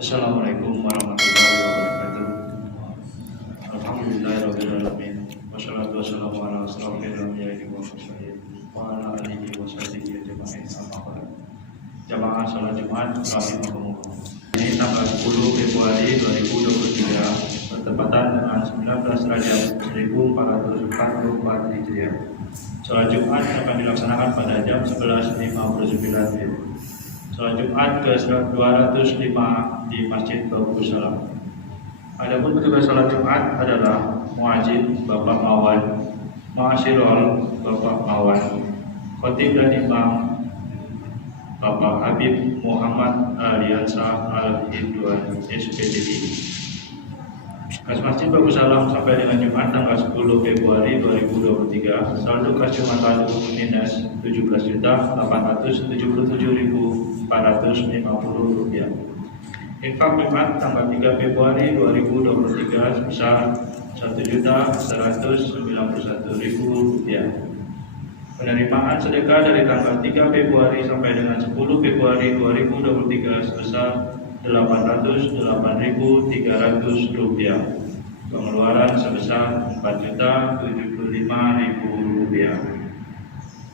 Assalamualaikum warahmatullahi wabarakatuh. Alhamdulillahirrahmanirrahim. Wassalatu wassalamu ala asrofil anbiya'i wal mursalin wa ala alihi wa sahbihi ajma'in. Amma ba'd. Jamaah salat Jumat rahimakumullah. Ini tanggal 10 Februari 2023 bertepatan dengan 19 Rajab 1444 Hijriah. Salat Jumat akan dilaksanakan pada jam 11.59 WIB. Salat Jumat ke-205 di Masjid Babul Salam. Adapun petugas salat Jumat adalah muadzin Bapak Mawan, Ma'asirul Bapak Mawan, khotib dan imam Bapak Habib Muhammad Aliansa Al-Hidwan SPDI. Kas Masjid Babul Salam sampai dengan Jumat tanggal 10 Februari 2023, saldo kas Jumat lalu minus Rp17.877.450. Infak Jumat tanggal 3 Februari 2023 sebesar Rp1.191.000. Penerimaan sedekah dari tanggal 3 Februari sampai dengan 10 Februari 2023 sebesar Rp808.300. Pengeluaran sebesar Rp4.075.000.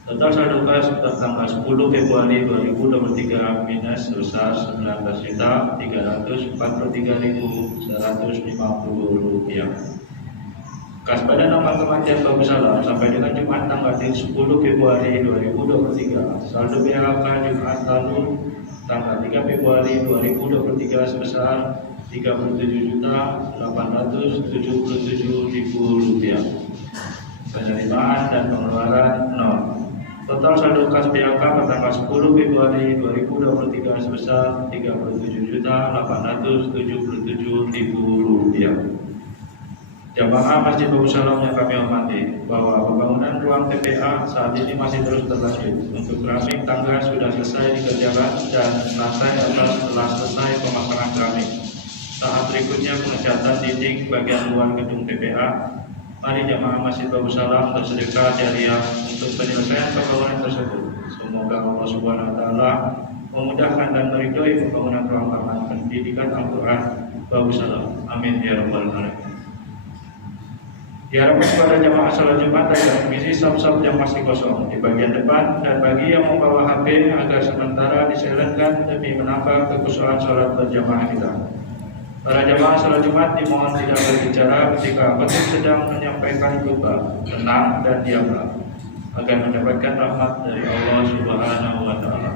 Total saldo kas tanggal 10 Februari 2023 minus sebesar Rp19.443.150. Kas pada nama kematian Babul Salam sampai dengan Jumat tanggal 10 Februari 2023, saldo BHK Jumat lalu tanggal 3 Februari 2023 sebesar Rp37.877.000. Penerimaan dan pengeluaran 0. Total saldo kas BHK pada tanggal 10 Februari 2023 sebesar Rp37.877.000. Jamaah Masjid Babul Salam yang kami hormati, bahwa pembangunan ruang TPA saat ini masih terus berlanjut. Untuk keramik tangga sudah selesai dikerjakan dan lantai atas telah selesai pemasangan keramik. Tahap berikutnya pengecatan dinding bagian luar gedung TPA. Mari jamaah Masjid Babul Salam bersedekah jariah untuk penyelesaian pembangunan tersebut. Semoga Allah Subhanahu wa taala memudahkan dan meridhoi pembangunan ruang taman pendidikan Al-Qur'an Babul Salam. Amin ya rabbal alamin. Diharapkan kepada jamaah salat Jumat agar mengisi saf-saf yang masih kosong di bagian depan, dan bagi yang membawa HP agar sementara disilentkan demi menambah kekhusyuan salat berjamaah kita. Para jamaah salat Jumat dimohon tidak berbicara ketika khotib sedang menyampaikan khutbah. Tenang dan diamlah agar mendapatkan rahmat dari Allah Subhanahu wa taala.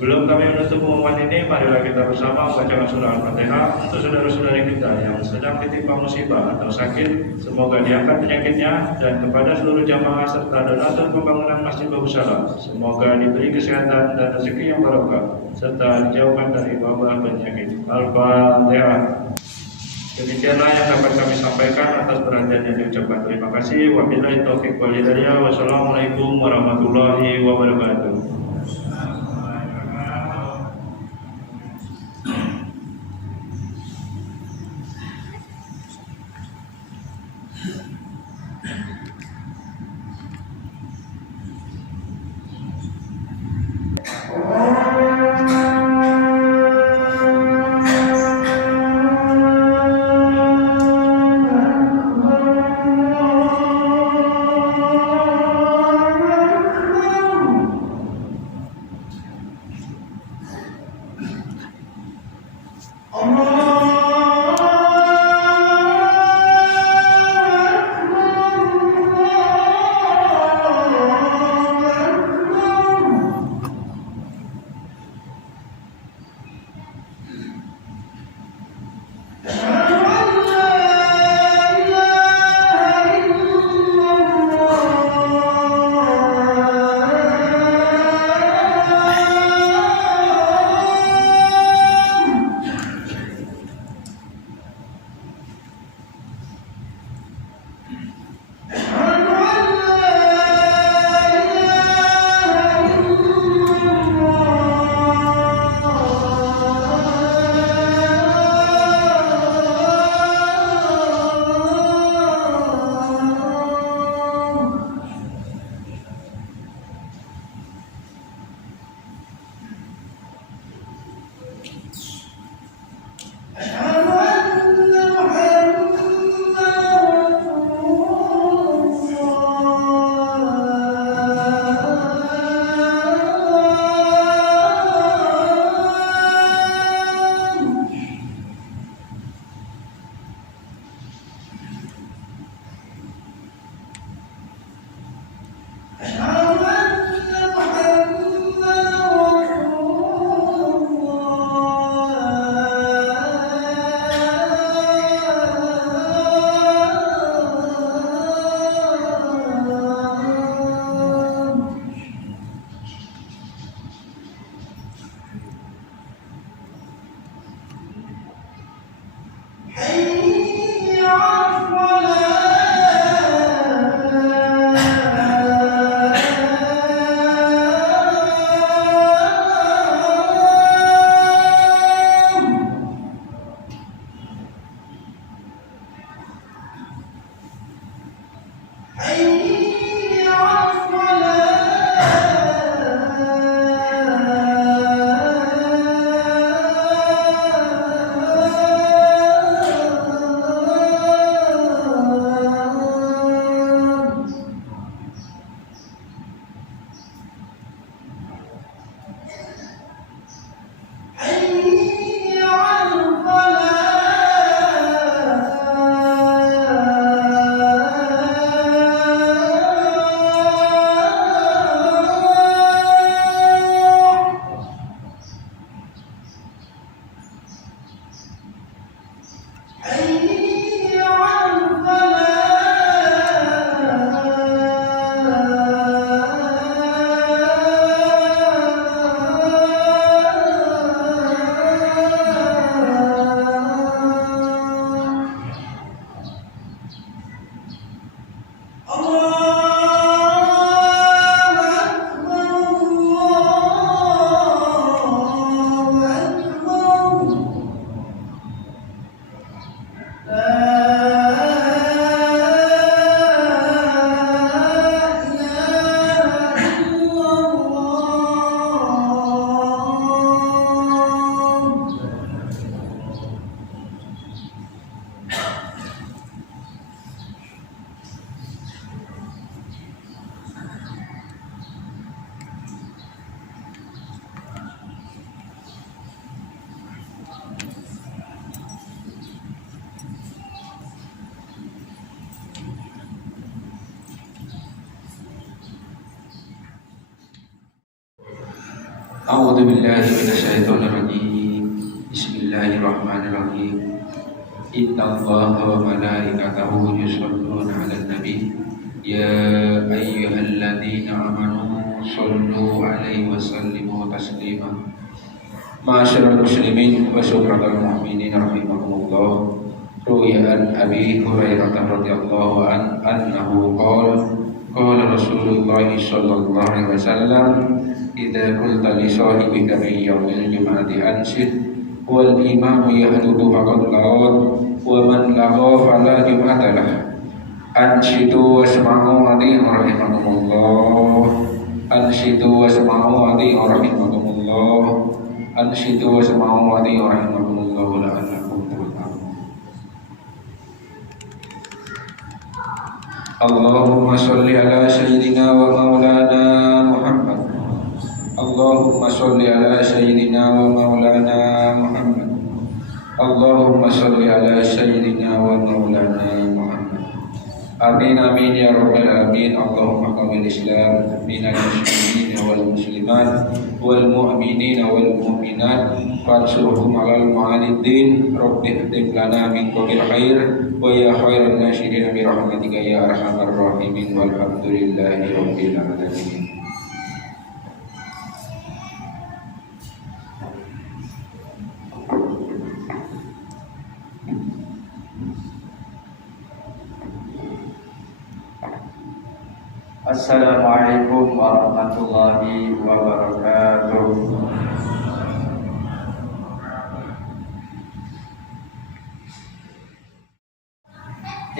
Sebelum kami menutup pengumuman ini, marilah kita bersama membacakan surah Al-Fatihah untuk saudara-saudari kita yang sedang ditimpa musibah atau sakit, semoga diangkat penyakitnya, dan kepada seluruh jamaah serta donatur pembangunan Masjid Babul Salam, semoga diberi kesehatan dan rezeki yang barokah serta dijauhkan dari wabah penyakit. Al-Fatihah. Demikianlah yang dapat kami sampaikan. Atas perhatian yang diucapkan terima kasih. Wabillahi taufiq wal hidayah. Wassalamualaikum warahmatullahi wabarakatuh. A'udzu billahi minasyaitonir rajim. Bismillahirrahmanirrahim. Innallaha wa malaikatahu yusholluna 'alan nabi. Ya ayyuhalladzina amanu shollu 'alaihi wa sallimu taslima. Ma'asyiral muslimin wa syuhadatul mu'minin rahimakumullah. Ruwiya an Abi Hurairah radhiyallahu anhu qala Rasulullah sallallahu alaihi wasallam idza qulta li sahibika min yaumil jum'ati anshid wal imamu yahdudu faqad lawad wa man lawa fala jum'ata lah. Anshidu wasma'u ati'u rahimakumullah. Anshidu wasma'u ati'u rahimakumullah. Anshidu wasma'u ati'u rahimakumullah la'allakum turhamun. Allahumma sholli ala sayyidina wa maulana Muhammad. Allahumma sholli ala sayyidina wa maulana Muhammad. Allahumma sholli ala sayyidina wa maulana Muhammad. Amin amin ya rabbal alamin. Allahumma qawil Islam minal muslimin wal muslimat wal mu'minin wal mu'minat fansurhum alal mu'anidin. Rabbi hdib lana min kulli khair wa ya khairan nasirin bi rahmatika ya arhamar rahimin walhamdulillahi rabbil alamin. Assalamualaikum warahmatullahi wabarakatuh.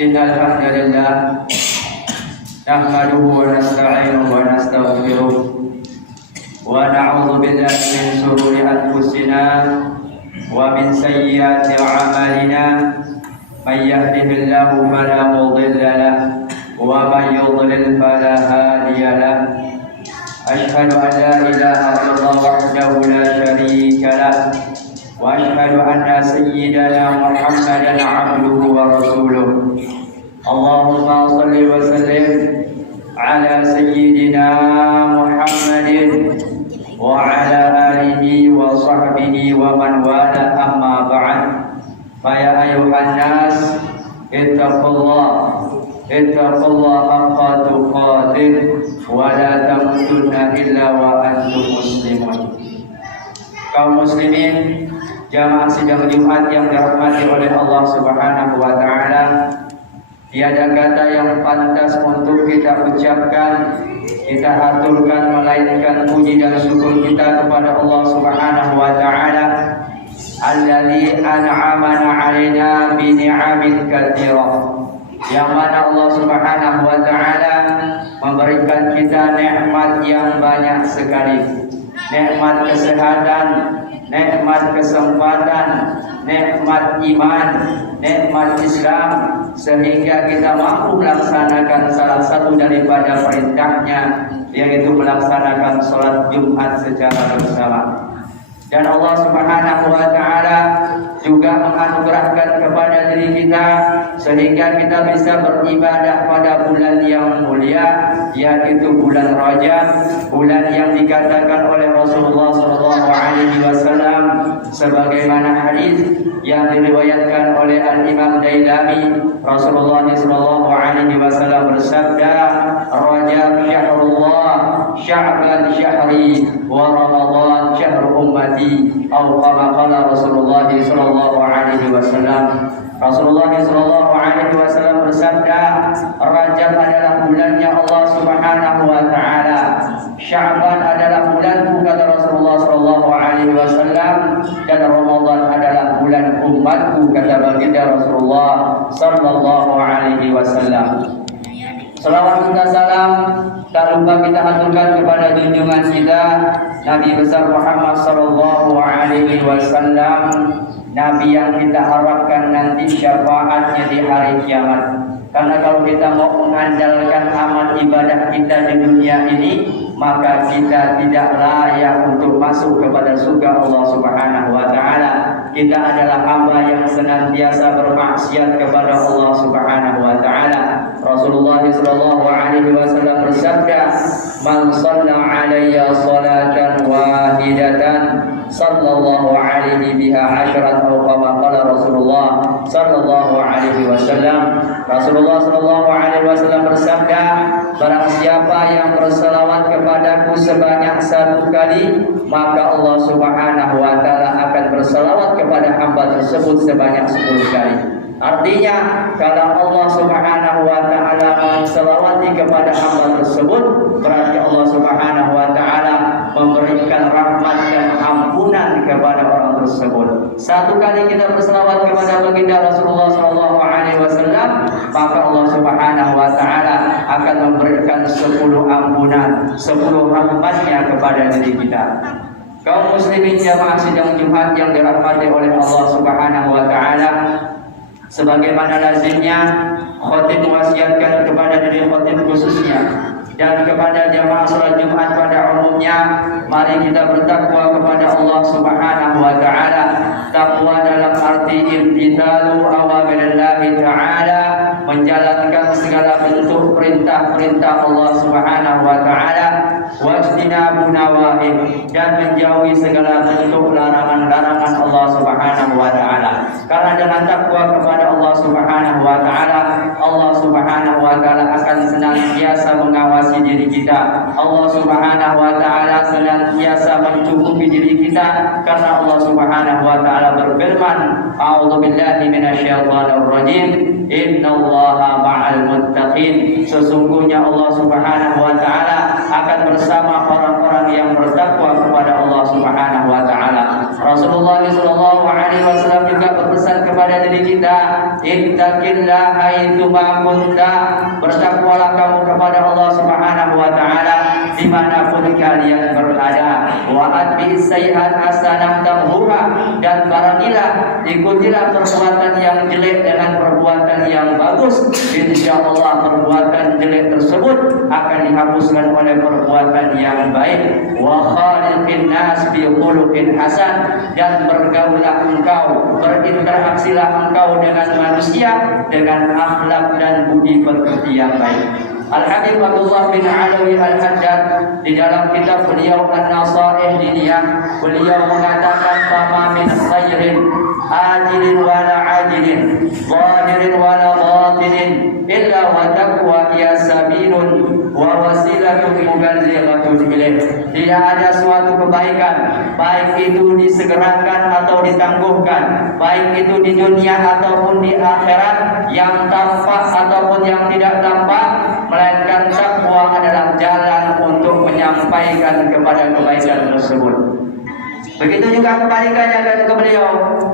Innal hamdalillah nahmaduhu wa nasta'inuhu wa nastaghfiruh wa na'udzu billahi min shururi anfusina wa min sayyiati a'malina. May yahdihillahu fala mudilla lahu ومن يضلل فلا هادي له. أشهد أن لا إله إلا الله وحده لا شريك له وأشهد أن سيدنا محمدا عبده ورسوله. اللهم صل وسلم على سيدنا محمد وعلى آله وصحبه ومن والاه. أما بعد فيا أيها الناس اتقوا الله حق تقاته ولا تموتن إلا وأنتم مسلمون. Kaum muslimin jamaah sidang Jumat yang dirahmati oleh Allah Subhanahu wa taala, tiada kata yang pantas untuk kita ucapkan, kita aturkan melainkan puji dan syukur kita kepada Allah Subhanahu wa taala alladzi an'amana 'alaina bi ni'amin katsirah, yang mana Allah Subhanahu wa taala memberikan kita nikmat yang banyak sekali. Nikmat kesehatan, nikmat kesempatan, nikmat iman, nikmat Islam, sehingga kita mampu melaksanakan salah satu daripada perintahnya, yaitu melaksanakan sholat Jumat secara bersama. Dan Allah Subhanahu wa taala juga menganugerahkan kepada diri kita sehingga kita bisa beribadah pada bulan yang mulia, yaitu bulan Rajab, bulan yang dikatakan oleh Rasulullah SAW sebagaimana hadis yang diriwayatkan oleh Al-Imam Dailami. Rasulullah SAW bersabda, Rajab syahrullah, Sya'ban syahri, wa Ramadan syahrul ummati, atau kama qala Rasulullah SAW. Rasulullah SAW bersabda, Rajab adalah bulannya Allah Subhanahu wa taala, Sya'ban adalah bulanku kata Rasulullah SAW, dan Ramadan adalah bulan umatku kata baginda Rasulullah SAW. Salawat dan salam tak lupa kita aturkan kepada junjungan kita Nabi besar Muhammad SAW, Nabi yang kita harapkan nanti syafaatnya di hari kiamat. Karena kalau kita mau mengandalkan amal ibadah kita di dunia ini, maka kita tidak layak untuk masuk kepada surga Allah Subhanahu wa taala. Kita adalah hamba yang senantiasa bermaksiat kepada Allah Subhanahu wa taala. Rasulullah SAW bersabda, "Man shalla 'alayya salatan wahidatan, sallallahu alaihi biha asyran," atau kama qala Rasulullah sallallahu alaihi wasallam. Rasulullah sallallahu alaihi wasallam bersabda, barang siapa yang berselawat kepadaku sebanyak 1 kali, maka Allah Subhanahu wa taala akan berselawat kepada hamba tersebut sebanyak 10 kali. Artinya, kalau Allah Subhanahu wa taala menselawati kepada hamba tersebut, berarti Allah Subhanahu wa taala memberikan rahmat dan ampunan kepada orang tersebut. 1 kali kita berselawat kepada baginda Rasulullah SAW, maka Allah Subhanahu wa taala akan memberikan 10 ampunan, 10 rahmatnya kepada diri kita. Kaum muslimin jamaah sidang Jumat yang dirahmati oleh Allah Subhanahu wa taala, sebagaimana lazimnya khatib mewasiatkan kepada diri khatib khususnya dan kepada jamaah salat Jumat pada umumnya, mari kita bertakwa kepada Allah Subhanahu wa taala. Takwa dalam arti imtithalu awamirillah taala, menjalankan segala bentuk perintah-perintah Allah Subhanahu wa taala, wajtinabu nawahib, dan menjauhi segala bentuk larangan-larangan Allah Subhanahu wa taala. Karena dengan takwa kepada Allah Subhanahu wa taala, Allah Subhanahu wa taala akan senantiasa mengawasi diri kita. Allah Subhanahu wa taala senantiasa mencukupi diri kita, karena Allah Subhanahu wa taala berfirman, a'udzubillahi minasyaitonir rajim, innallaha ma'al muttaqin. Sesungguhnya Allah Subhanahu wa taala akan bersama orang-orang yang bertakwa kepada Allah Subhanahu wa taala. Rasulullah SAW juga berpesan kepada diri kita, ittaqillaha haitsuma kunta, bertakwalah kamu kepada Allah Subhanahu wa taala dimanapun kalian berada. Wa atbi'is sayyi'at hasanah tamhuha, dan barangilah, ikutilah perbuatan yang jelek dengan perbuatan yang bagus. Insyaallah perbuatan jelek tersebut akan dihapuskan oleh perbuatan yang baik. Wa khaliqin nas bi khuluqin hasan, dan bergaulah engkau, berinteraksilah engkau dengan manusia dengan akhlak dan budi pekerti yang baik. Al-Habib Abdullah bin Alawi Al-Haddad di dalam kitab beliau An-Nasaih Diniyah, beliau mengatakan, fama min khairin ajilin wala ajilin, zahirin wala batinin, illa wa taqwa hiya sabilun wa wasilatun muballighatun ilaih. Tidak ada suatu kebaikan, baik itu disegerakan atau ditangguhkan, baik itu di dunia ataupun di akhirat, yang tampak ataupun yang tidak tampak, melainkan takwa adalah jalan untuk menyampaikan kepada kebaikan tersebut. Begitu juga kebalikannya kata beliau,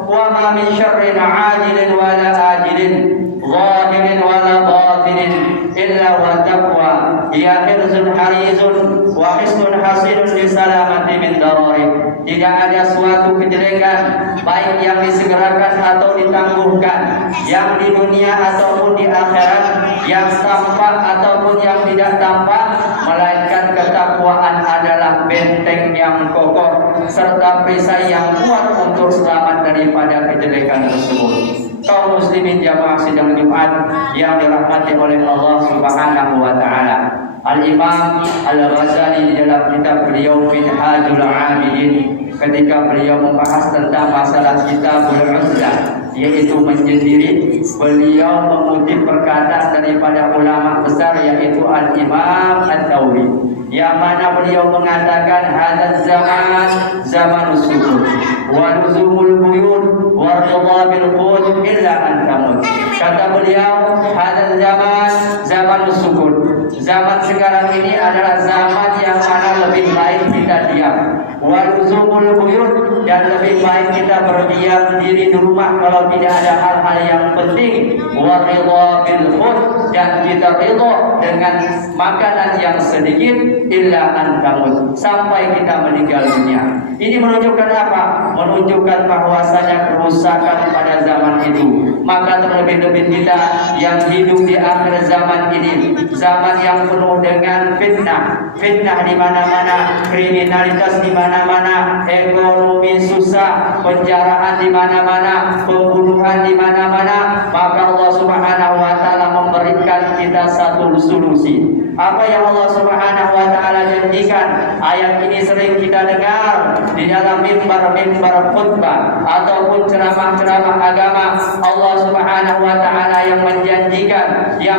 wa ma min syarrin 'ajilin wa la ajilin, zahirin wa la batinin, illa wa taqwa hiya hirzun harizun wa hisnun hasinun li salamati min darari. Tidak ada suatu kejelekan, baik yang disegerakan atau ditangguhkan, yang di dunia ataupun di akhirat, yang tampak ataupun yang tidak tampak, melainkan ketakwaan adalah benteng yang kokoh serta perisai yang kuat untuk selamat daripada kejelekan tersebut. Kaum muslimin jamaah sidang Jumat yang dirahmati oleh Allah Subhanahu wa taala. Al-Imam Al-Ghazali di dalam kitab beliau Minhajul Abidin, ketika beliau membahas tentang masalah Kitabul Uzlah, yaitu menyendiri, beliau mengutip perkataan daripada ulama besar yaitu Al-Imam At-Tawri, yang mana beliau mengatakan hadzal zaman zaman sukut wa luzumul buyut wa ridha bil qut illa an tamut. Kata beliau, hadzal zaman zaman sukut, zaman sekarang ini adalah zaman yang mana lebih baik kita diam, wa luzumul buyut, dan lebih baik kita berdiam diri di rumah kalau tidak ada hal-hal yang penting, wa ridha bil qut, dan kita ridha dengan makanan yang sedikit, illa antamut, sampai kita meninggal dunia. Ini menunjukkan apa? Menunjukkan bahwasanya kerusakan pada zaman itu. Maka terlebih-lebih kita yang hidup di akhir zaman ini, zaman yang penuh dengan fitnah, fitnah di mana-mana, kriminalitas di mana-mana, ekonomi susah, penjaraan di mana-mana, pembunuhan di mana-mana, maka Allah Subhanahu wa taala memberikan kita satu solusi. Apa yang Allah Subhanahu wa taala janjikan? Ayat ini sering kita dengar di dalam mimbar-mimbar khutbah ataupun ceramah-ceramah agama. Allah Subhanahu wa taala yang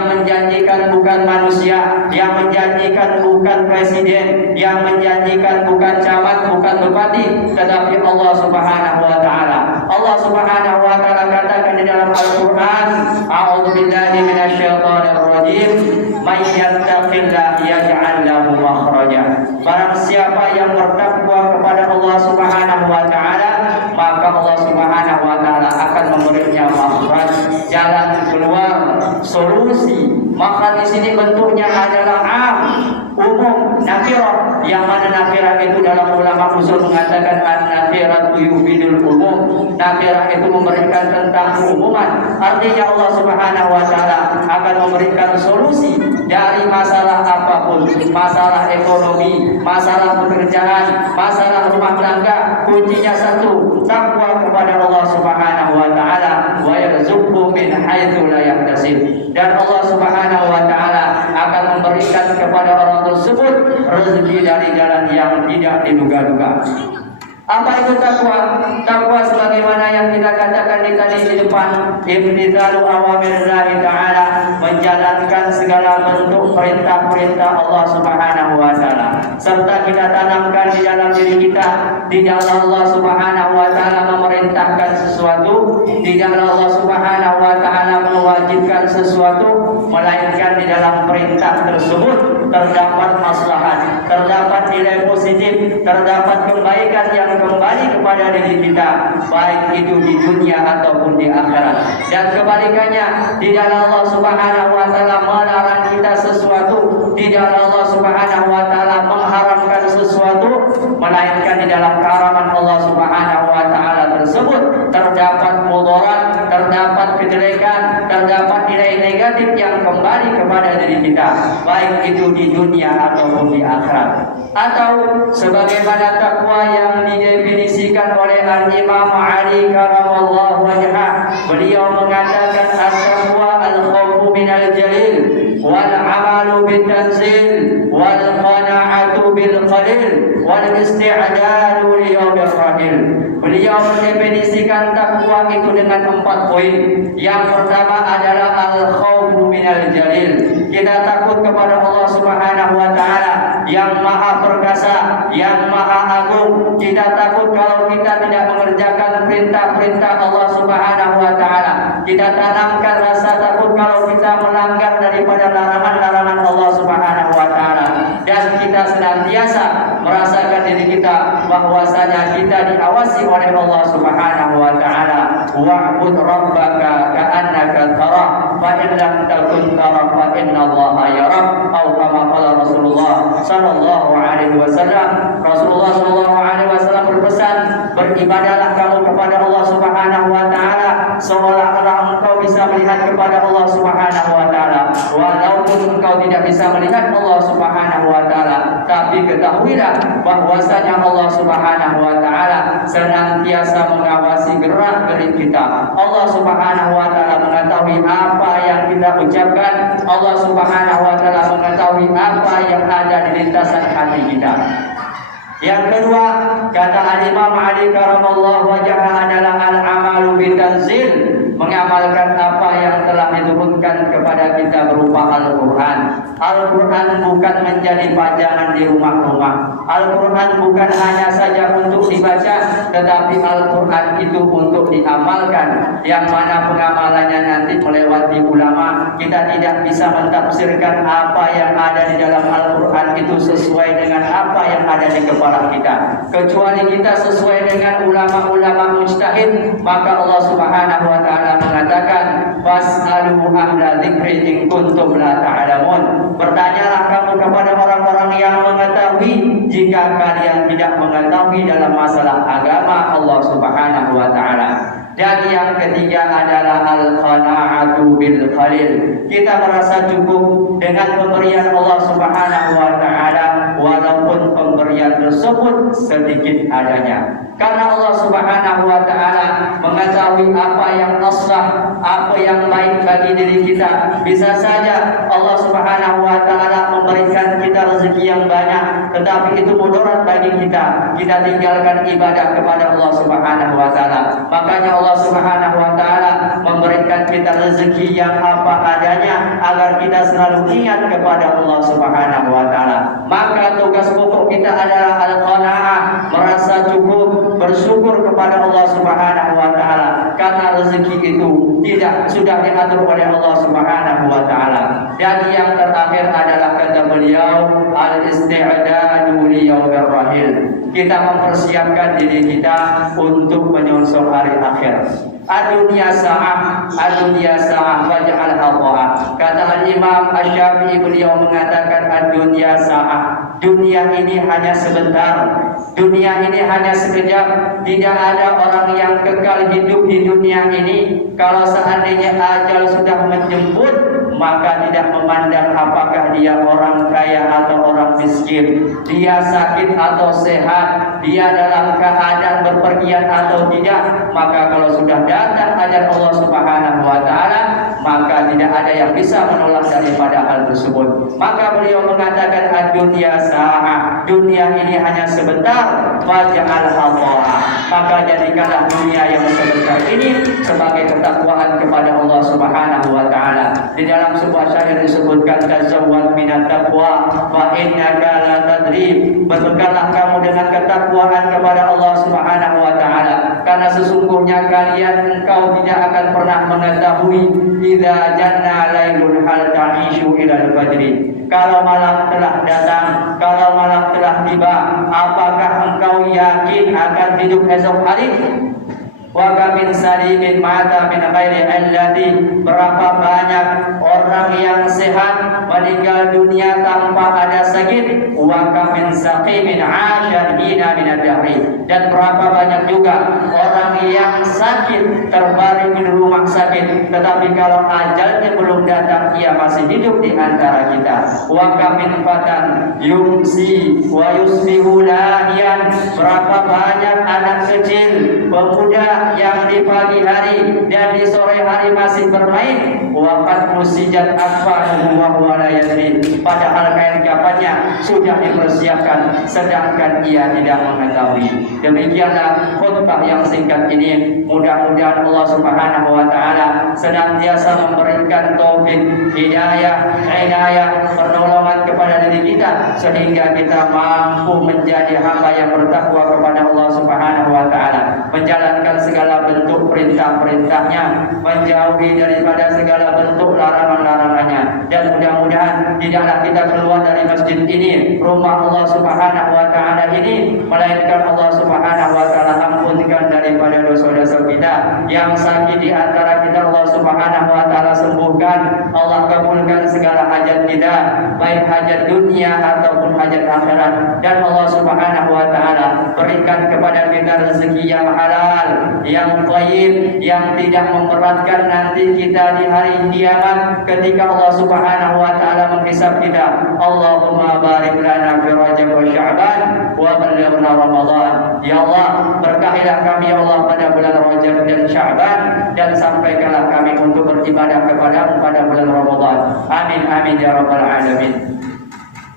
menjanjikan bukan manusia, yang menjanjikan bukan presiden, yang menjanjikan bukan camat, bukan bupati, tetapi Allah Subhanahu wa taala. Allah Subhanahu wa taala katakan di dalam Al-Qur'an, a'udzubillahi minasyaitonir rajim, may yattaqillah yaj'al lahu makhraja. Barang siapa yang bertakwa kepada Allah Subhanahu wa taala, maka Allah Subhanahu wa taala akan memberinya makhraj, jalan keluar, solusi. Maka di sini bentuknya adalah umum, nakirah, yang mana nakirah itu dalam ulama usul mengatakan an-nakiratu yufidul umum. Nakirah itu memberikan tentang keumuman. Artinya Allah Subhanahu wa taala akan memberikan solusi dari masalah apapun, masalah ekonomi, masalah pekerjaan, masalah rumah tangga. Kuncinya satu, takwa kepada Allah Subhanahu wa taala, wa yarzuqhu min haitsu la yahtasib. Dan Allah Subhanahu wa taala akan memberikan kepada orang tersebut rezeki dari jalan yang tidak diduga-duga. Apa itu takwa? Takwa sebagaimana yang kita katakan di depan, imtithalu awamirillahi ta'ala, menjalankan segala bentuk perintah-perintah Allah Subhanahu wa taala, serta kita tanamkan di dalam diri kita, tidaklah Allah Subhanahu wa taala memerintahkan sesuatu, tidaklah Allah Subhanahu wa taala mewajibkan sesuatu, melainkan di dalam perintah tersebut terdapat maslahat, terdapat nilai positif, terdapat kebaikan yang kembali kepada diri kita, baik itu di dunia ataupun di akhirat. Dan kebalikannya, tidaklah Allah Subhanahu wa taala melarang kita sesuatu, tidaklah Allah Subhanahu wa taala mengharamkan sesuatu, melainkan di dalam keharaman Allah Subhanahu wa taala tersebut terdapat mudarat, terdapat kejelekan, terdapat nilai negatif yang kembali kepada diri kita, baik itu di dunia ataupun di akhirat. Atau sebagaimana takwa yang didefinisikan oleh Al-Imam Ali karamallahu wajhah, beliau mengatakan at-taqwa al-khawfu minal jalil wal amalu bitanzil wal qana'atu bil qalil wal isti'dadu li yawmir rahil. Beliau mendefinisikan takwa itu dengan 4 poin. Yang pertama adalah al-khawfu minal jalil, kita takut kepada Allah Subhanahu wa taala yang maha perkasa, yang maha agung. Tidak takut kalau kita tidak mengerjakan perintah-perintah Allah Subhanahu wa taala. Tidak tanamkan rasa takut kalau kita melanggar daripada larangan-larangan Allah Subhanahu wa taala. Dan kita senantiasa merasakan diri kita bahwasanya kita diawasi oleh Allah Subhanahu wa taala. Wa'bud rabbaka ka'annaka tarah fa in lam takun tarah fa innallaha yarah. Atau kama qala Rasulullah sallallahu alaihi wasallam. Rasulullah sallallahu alaihi wasallam berpesan, beribadahlah kamu kepada Allah Subhanahu wa taala seolah-olah engkau bisa melihat kepada Allah Subhanahu wa taala. Walaupun engkau tidak bisa melihat Allah Subhanahu wa taala, tapi ketahuilah bahwasanya Allah Subhanahu wa taala senantiasa mengawasi gerak-gerik kita. Allah Subhanahu wa taala mengetahui apa yang kita ucapkan. Allah Subhanahu wa taala mengetahui apa yang ada di lintasan hati kita. Yang kedua, kata Al-Imam Ali karamallahu wajhahu adalah al-amalu bitanzil, mengamalkan apa yang telah diturunkan kepada kita berupa Al-Quran. Al-Quran bukan menjadi pajangan di rumah-rumah. Al-Quran bukan hanya saja untuk dibaca, tetapi Al-Quran itu untuk diamalkan, yang mana pengamalannya nanti melewati ulama. Kita tidak bisa mentafsirkan apa yang ada di dalam Al-Quran itu sesuai dengan apa yang ada di kepala kita, kecuali kita sesuai dengan ulama-ulama mujtahid. Maka Allah Subhanahu wa taala mengatakan, fas'alu ahla dzikri in kuntum la ta'lamun. Bertanyalah kamu kepada orang-orang yang mengetahui jika kalian tidak mengetahui dalam masalah agama Allah Subhanahu wa taala. Dan yang ketiga adalah al-qana'atu bil qalil. Kita merasa cukup dengan pemberian Allah Subhanahu wa taala walaupun pemberian tersebut sedikit adanya. Karena Allah Subhanahu wa taala mengetahui apa yang aslah, apa yang baik bagi diri kita. Bisa saja Allah Subhanahu wa taala memberikan kita rezeki yang banyak, tetapi itu mudarat bagi kita. Kita tinggalkan ibadah kepada Allah Subhanahu wa taala. Makanya Allah Subhanahu wa taala memberikan kita rezeki yang apa adanya agar kita selalu ingat kepada Allah Subhanahu wa taala. Maka tugas pokok kita adalah al-qanaah, merasa cukup, bersyukur kepada Allah Subhanahu wa taala, karena rezeki itu sudah diatur oleh Allah Subhanahu wa taala. Dan yang terakhir adalah kata beliau, al-isti'dadu li yaumir rahil. Kita mempersiapkan diri kita untuk menyongsong hari akhir. Ad-dunya sa'ah, ad-dunya sa'ah waj'al Allah. Kata Al-Imam Asy-Syafi'i, beliau mengatakan ad-dunya sa'ah. Dunia ini hanya sebentar. Dunia ini hanya sekejap. Tidak ada orang yang kekal hidup di dunia ini. Kalau seandainya ajal sudah menjemput, maka tidak memandang apakah dia orang kaya atau orang miskin, dia sakit atau sehat, dia dalam keadaan berpergian atau tidak. Maka kalau sudah datang ajal Allah Subhanahu wa taala, maka tidak ada yang bisa menolak daripada hal tersebut. Maka beliau mengatakan ad-dunya sa'ah, dunia ini hanya sebentar, waj'al Allah. Maka jadikanlah dunia yang sebentar ini sebagai ketakwaan kepada Allah Subhanahu wa taala. Di dalam sebuah syair disebutkan, tazawwad minat taqwa fa innaka la tadri. Berbekallah kamu dengan ketakwaan kepada Allah Subhanahu wa taala, karena sesungguhnya engkau tidak akan pernah mengetahui idza janna lailul hal ta'ishu ila al-fajri. Kalau malam telah datang, kalau malam telah tiba, apakah engkau yakin akan hidup esok hari? Wa min salimin mata min ghairi illati. Berapa banyak orang yang sehat meninggal dunia tanpa ada sakit. Wa min saqimin 'asha hina min ad-dahri. Dan berapa banyak juga orang yang sakit terbaring di rumah sakit, tetapi kalau ajalnya belum datang ia masih hidup di antara kita. Wa min fatan yumsi wa yusbihu lahiyan. Berapa banyak anak kecil, pemuda yang di di pagi hari dan di sore hari masih bermain, waqad musijat akfanuhu wa huwa la yadri, padahal kain kafannya sudah dipersiapkan sedangkan ia tidak mengetahui. Demikianlah khutbah yang singkat ini. Mudah-mudahan Allah Subhanahu wa taala senantiasa memberikan taufik, hidayah, inayah, pertolongan kepada diri kita sehingga kita mampu menjadi hamba yang bertakwa kepada Allah Subhanahu wa taala, menjalankan segala bentuk perintah-perintahnya, menjauhi daripada segala bentuk larangan-larangannya, dan mudah-mudahan tidaklah kita keluar dari masjid ini, rumah Allah Subhanahu wa taala ini, melainkan Allah Subhanahu wa taala ampunkan daripada dosa-dosa kita. Yang sakit di antara kita Allah Subhanahu wa taala sembuhkan. Allah kabulkan segala hajat kita, baik hajat dunia ataupun hajat akhirat, dan Allah Subhanahu wa taala berikan kepada kita rezeki yang halal, yang thayyib, yang tidak memberatkan nanti kita di hari kiamat ketika Allah Subhanahu wa taala menghisab kita. Allahumma barik lana fi Rajab wa Sya'ban wa ballighna Ramadan. Ya Allah, berkahilah kami ya Allah pada bulan Rajab dan Sya'ban, dan sampaikanlah kami untuk beribadah kepada-Mu pada bulan Ramadan. Amin amin ya rabbal alamin.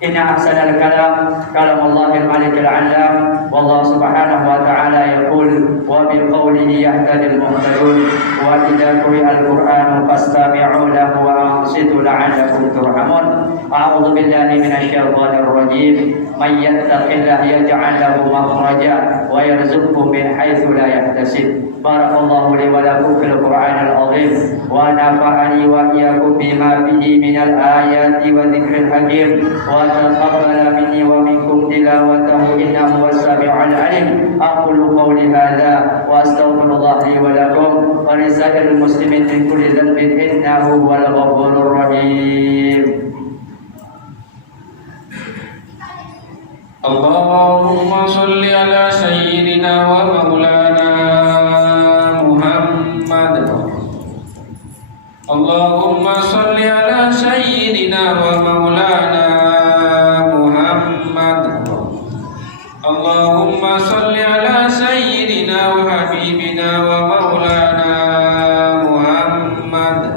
Inna ahsanal kalam kalamallahil malikil alam, wallahu subhanahu wa ta'ala yaqul wa bi qawlihi yahtadil muhtadun wa idza quri'al qur'anu fastami'u lahu wa ansitu la'allakum turhamun. A'udzu billahi minasy syaithanir rajim. May yattaqillaha yaj'al lahu makhraja wa yarzuqhu min haitsu la yahtasib. Barakallahu li wa lakum fil Qur'anil azim wa nafa'ani wa iyyakum bima fihi minal ayati wa dzikril hakim wa taqabbala minni wa minkum tilawatahu innahu was-sami'ul 'alim. Aqulu qawli hadza wa astaghfirullah li wa lakum wa lisa'iril muslimin min kulli dhanbin innahu huwal ghafurur rahim. Allahumma sholli ala sayyidina wa maulana Muhammad. Allahumma sholli ala sayyidina wa maulana Muhammad. Allahumma sholli ala sayyidina wa habibina wa maulana Muhammad.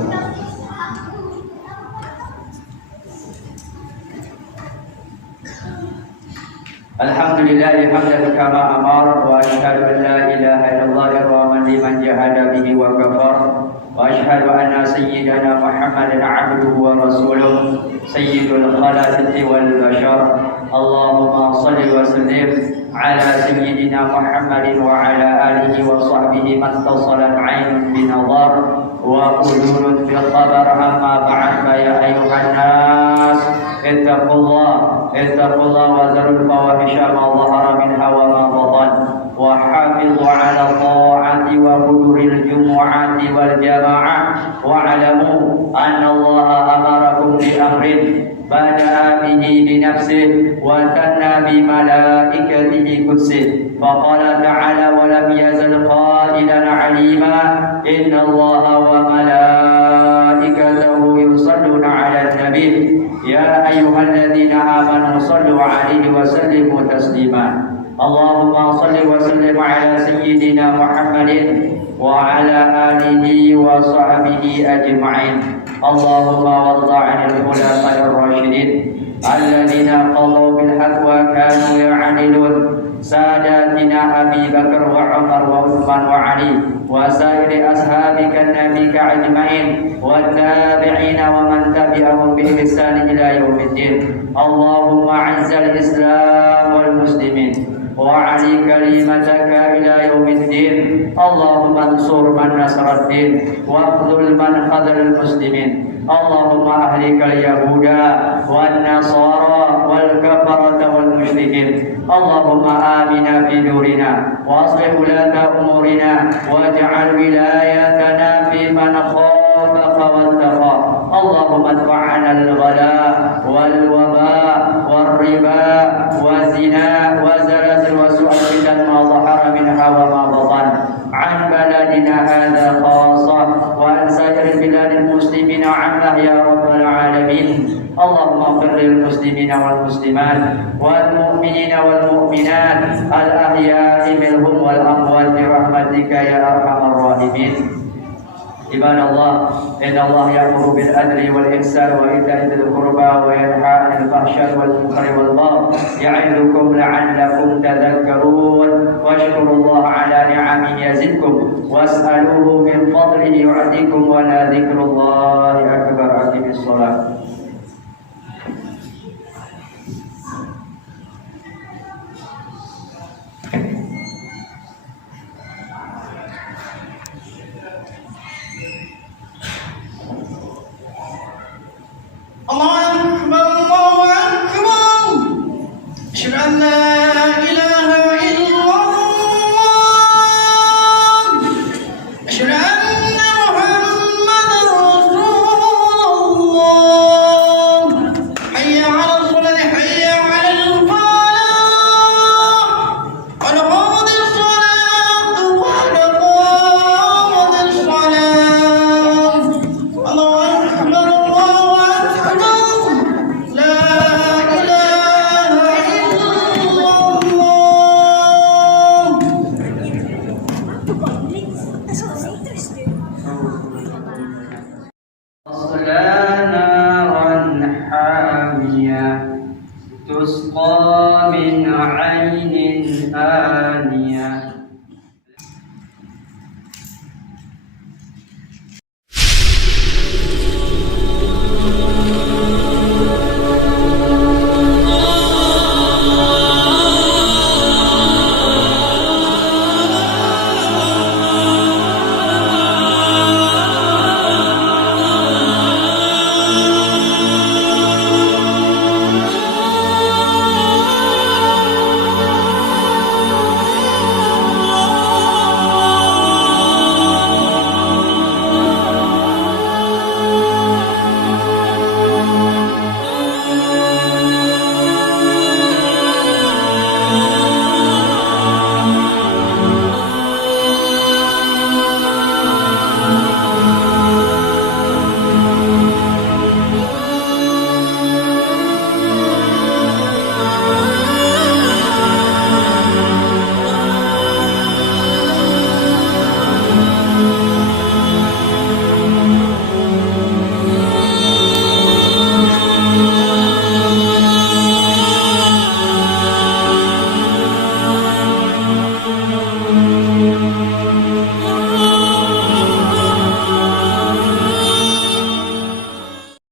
Alhamdulillah hamdan kama amara wa asyhadu an la ilaha illallah irhaman liman jahada bihi wa kafar wa asyhadu anna sayyidana Muhammadan abduhu wa rasuluh sayyidul khalaiqi wal bashar. Allahumma shalli wa sallim ala sayyidina Muhammadin wa ala alihi wa sahbihi man tasalat 'ainun bi nadhar wa udhurun fi khabar amma ba'd. Ya ayyuhan nas ittaqullah wa zarul fawahisha ma dhahara minha wa ma batan wa hafizu ala ta'ati wa huduril jumu'ati wal jama'ah wa alamu anna Allah amarakum bi amrin bada'a bihi bi nafsihi wa tanna bi malaikatihi qudsihi fa qala ta'ala wa lam yazal qailan 'alima inna Allah wa malaikatahu yusalluna 'alan nabi ya ayyuhalladzina amanu sallu 'alaihi wa sallimu taslima. Allahumma salli wa sallim ala sayyidina Muhammadin wa ala alihi wa sahbihi ajma'in. Allahumma warda 'anil khulafa'ir rasyidin alladzina qadaw bil haqq wa kanu ya'dilun ساداتنا أبي بكر وعمر وعثمان وعلي وسائر أصحابك النبي أجمعين والتابعين ومن تبعهم بإحسان إلى يوم الدين. اللهم أعز الإسلام والمسلمين وعلي كلمتك إلى يوم الدين. اللهم انصر من نصر الدين واخذل من خذل المسلمين. اللهم أهلك اليهود والنصارى والكفرة والمشركين. اللهم آمنا في دورنا وأصلح ولاة أمورنا واجعل ولايتنا في من خافك واتقاك. اللهم ادفع عنا الغلاء والوباء والربا والزنا والزلازل وسوء الفتن ما ظهر منها وما بطن عن بلدنا هذا خاصة وعن سائر بلاد المسلمين عامة يا رب العالمين. اللهم اغفر للمسلمين والمسلمات والمؤمنين والمؤمنات الأحياء منهم والأموات برحمتك برحمتك يا أرحم الراحمين. عباد الله إن الله يأمر بالعدل والإحسان وإيتاء ذي القربى وينهى عن الفحشاء والمنكر والبغي يعظكم لعلكم تذكرون واشكروا الله على نعمه يزدكم واسألوه من فضله يعطيكم ولذكر الله أكبر. أقم الصلاة. الله أكبر الله أكبر. أشهد أن لا